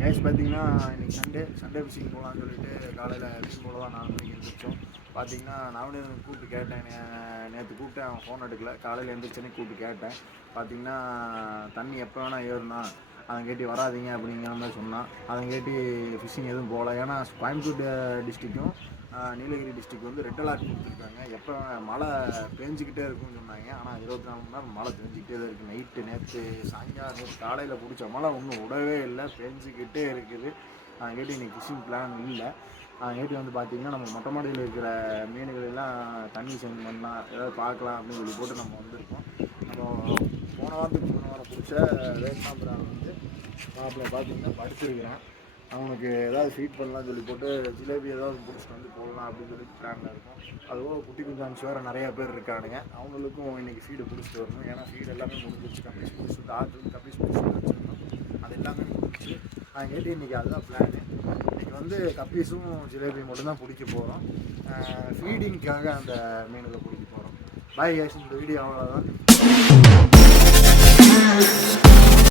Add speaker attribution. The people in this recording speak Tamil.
Speaker 1: கேஸ் பார்த்தீங்கன்னா இன்றைக்கி சண்டே சண்டே ஃபிஷிங் போகலான்னு சொல்லிட்டு காலையில் ஃபிஷிங் போல தான் நாலு மணிக்கு எழுந்திரிச்சோம் பார்த்தீங்கன்னா நானே கூப்பிட்டு கேட்டேன். நேற்று கூப்பிட்டேன் அவன் ஃபோன் எடுக்கல. காலையில் எழுந்திரிச்சோன்னே கூப்பிட்டு கேட்டேன். பார்த்தீங்கன்னா தண்ணி எப்போ வேணால் ஏறுனா அதை கேட்டி வராதீங்க அப்படிங்கிற மாதிரி சொன்னான். அதை கேட்டி ஃபிஷிங் எதுவும் போகல. ஏன்னா கோயம்புத்தூர் டிஸ்ட்ரிக்கும் நீலகிரி டிஸ்ட்ரிக் வந்து ரெட் அலர்ட் கொடுத்துருக்காங்க. எப்போ மழை பெஞ்சிக்கிட்டே இருக்கும்னு சொன்னாங்க. ஆனால் இருபத்தி நாலு மணி நேரம் மழை பெஞ்சிக்கிட்டே தான் இருக்குது நைட்டு நேற்று சாயங்காலம் நேற்று காலையில் பிடிச்ச மழை ஒன்றும் விடவே இல்லை. பெஞ்சிக்கிட்டே இருக்குது. அதை கேட்டு இன்னைக்கு ஃபிஷிங் பிளான் இல்லை. நேற்று வந்து பார்த்தீங்கன்னா நம்ம மொட்டை மாடியில் இருக்கிற மீன்கள் எல்லாம் தண்ணி சென்ட் பண்ணலாம். ஏதாவது பார்க்கலாம் அப்படின்னு சொல்லி போட்டு நம்ம வந்திருக்கோம். நம்ம போன வாரத்துக்கு போன வாரம் பிடிச்ச ரேட்னாபுரம் வந்து மாப்பிள்ளை பார்த்தீங்கன்னா படிச்சிருக்கிறேன் அவனுக்கு ஏதாவது ஃபீட் பண்ணலாம்னு சொல்லி போட்டு ஜிலேபி ஏதாவது பிடிச்சிட்டு வந்து போடலாம் அப்படின்னு சொல்லி பிளானில் இருக்கும். அதுவும் குட்டி குஞ்சான்ஸ் வேறு நிறையா பேர் இருக்கானுங்க. அவங்களுக்கும் இன்னைக்கு ஃபீடு பிடிச்சிட்டு வரணும். ஏன்னா ஃபீடு எல்லாமே முடிஞ்சிருச்சு. கப்பீஸ் பிடிச்சிட்டு ஆற்று கப்பீஸ் பிடிச்சிட்டு வச்சிருந்தோம் அது எல்லாமே நாங்கள் கேட்டு இன்றைக்கி அதுதான் பிளானு இன்றைக்கி வந்து கப்பீஸும் ஜிலேபி மட்டும்தான் பிடிக்க போகிறோம் ஃபீடிங்க்காக அந்த மீனில் பிடிக்க போகிறோம் பாய் கேஸ் இந்த வீடியோ அவ்வளோதான்